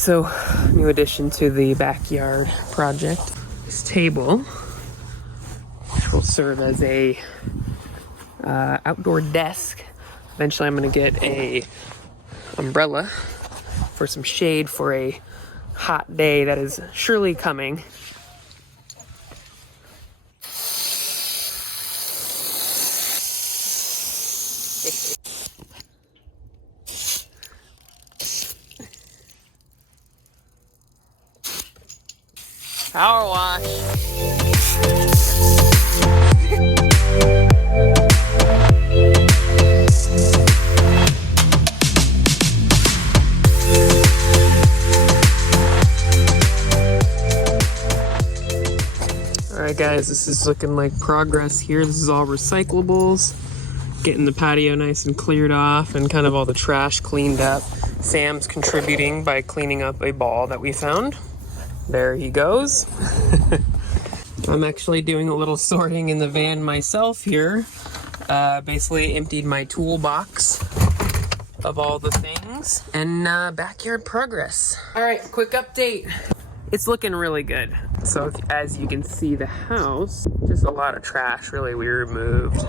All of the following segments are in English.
so new addition to the backyard project. This table, which will serve as a outdoor desk. Eventually I'm gonna get a umbrella for some shade for a hot day that is surely coming. Power wash. Alright guys, this is looking like progress here. This is all recyclables. Getting the patio nice and cleared off and kind of all the trash cleaned up. Sam's contributing by cleaning up a ball that we found. There he goes. I'm actually doing a little sorting in the van myself here. Basically emptied my toolbox of all the things. And backyard progress. Alright, quick update. It's looking really good. So as you can see, the house, just a lot of trash really we removed.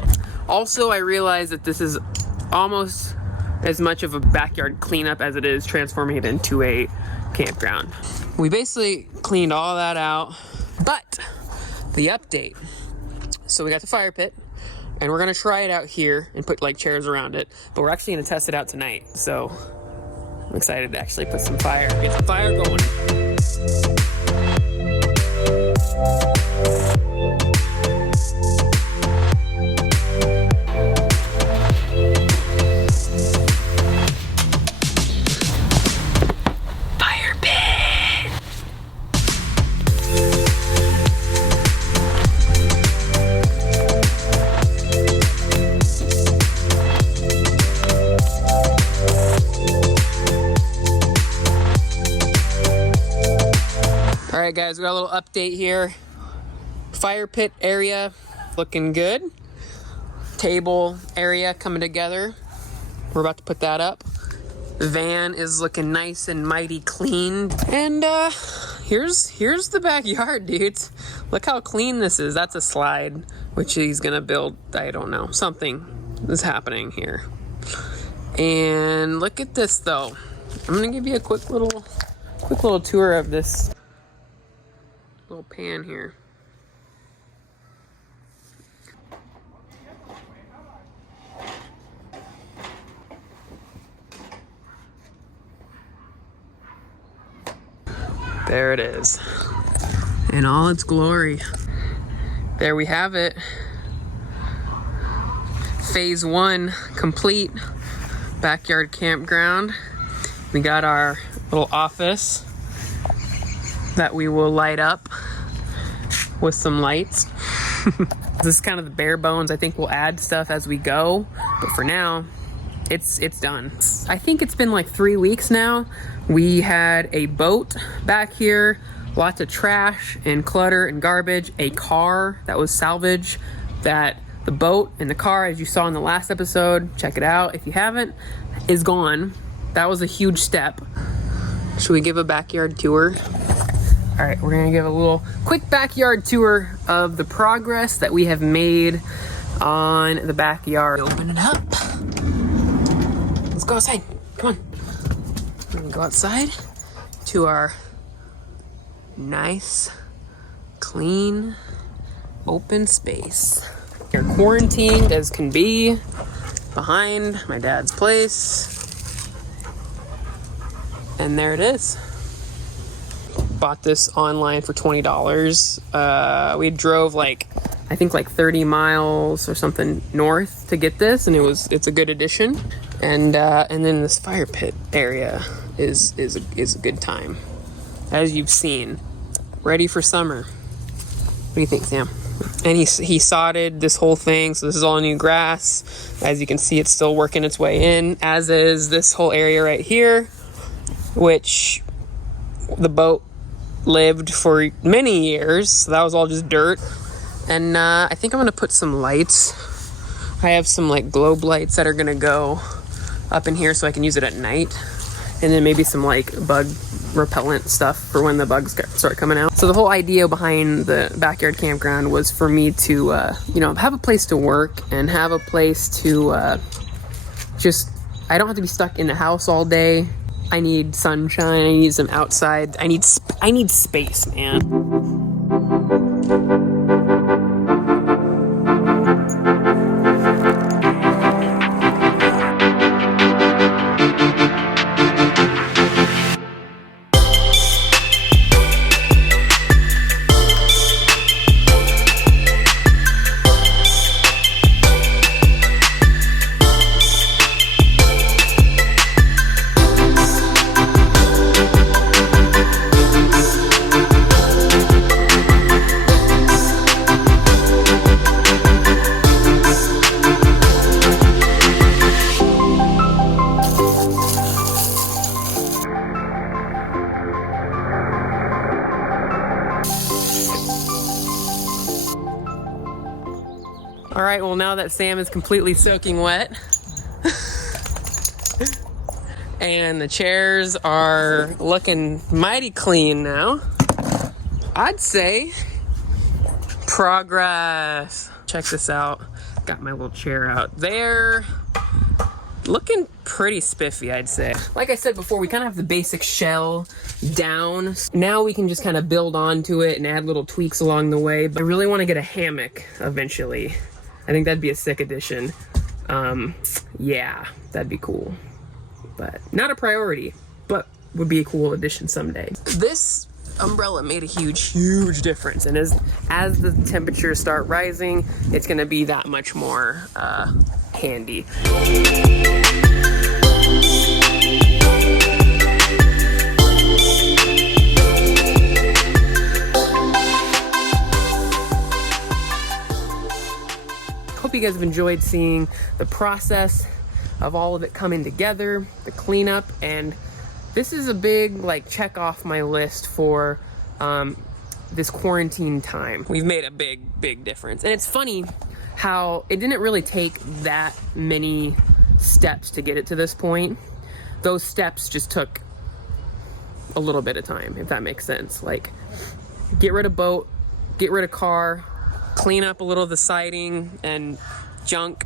Also, I realized that this is almost as much of a backyard cleanup as it is transforming it into a campground. We basically cleaned all that out, but the update. So we got the fire pit, and we're gonna try it out here and put like chairs around it, but we're actually gonna test it out tonight. So I'm excited to actually put some fire, get the fire going. Alright guys, we got a little update here. Fire pit area looking good. Table area coming together. We're about to put that up. The van is looking nice and mighty clean. And here's the backyard, dudes. Look how clean this is. That's a slide, which he's gonna build. I don't know. Something is happening here. And look at this though. I'm gonna give you a quick little tour of this little pan here. There it is in all its glory. There we have it. Phase 1 complete. Backyard campground. We got our little office that we will light up with some lights. This is kind of the bare bones. I think we'll add stuff as we go, but for now, it's done. I think it's been like 3 weeks now. We had a boat back here, lots of trash and clutter and garbage, a car that was salvage, that the boat and the car, as you saw in the last episode, check it out if you haven't, is gone. That was a huge step. Should we give a backyard tour? All right, we're gonna give a little quick backyard tour of the progress that we have made on the backyard. Open it up. Let's go outside, come on. We're gonna go outside to our nice, clean, open space. You're quarantined as can be behind my dad's place. And there it is. Bought this online for $20. We drove I think 30 miles or something north to get this, and it's a good addition. And then this fire pit area is a good time, as you've seen. Ready for summer. What do you think, Sam? And he sodded this whole thing, so this is all new grass. As you can see, it's still working its way in, as is this whole area right here, which the boat lived for many years. So that was all just dirt. And I think I'm gonna put some lights. I have some globe lights that are gonna go up in here so I can use it at night. and then maybe some like bug repellent stuff for when the bugs start coming out. So the whole idea behind the backyard campground was for me to, have a place to work and have a place to I don't have to be stuck in the house all day. I need sunshine, I need some outside, I need space, man. All right, well, now that Sam is completely soaking wet and the chairs are looking mighty clean now, I'd say progress. Check this out. Got my little chair out there. Looking pretty spiffy, I'd say. Like I said before, we kind of have the basic shell down. Now we can just kind of build onto it and add little tweaks along the way. But I really want to get a hammock eventually. I think that'd be a sick addition. Yeah, that'd be cool. But not a priority, but would be a cool addition someday. This umbrella made a huge difference. And as the temperatures start rising, it's gonna be that much more handy. Hope you guys have enjoyed seeing the process of all of it coming together, the cleanup, and this is a big like check off my list for this quarantine time. We've made a big difference. And it's funny how it didn't really take that many steps to get it to this point. Those steps just took a little bit of time, if that makes sense. Like, get rid of boat, get rid of car, clean up a little of the siding and junk,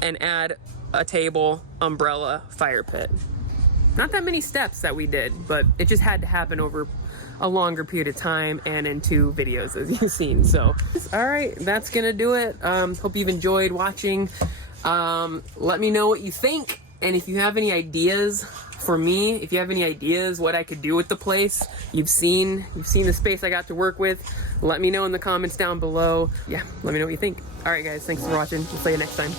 and add a table, umbrella, fire pit. Not that many steps that we did, but it just had to happen over a longer period of time and in 2 videos, as you've seen. So, all right, that's gonna do it. Hope you've enjoyed watching. Let me know what you think, and if you have any ideas for me, if you have any ideas what I could do with the place, you've seen the space I got to work with, let me know in the comments down below. Yeah, let me know what you think. All right, guys, thanks for watching. We'll see you next time.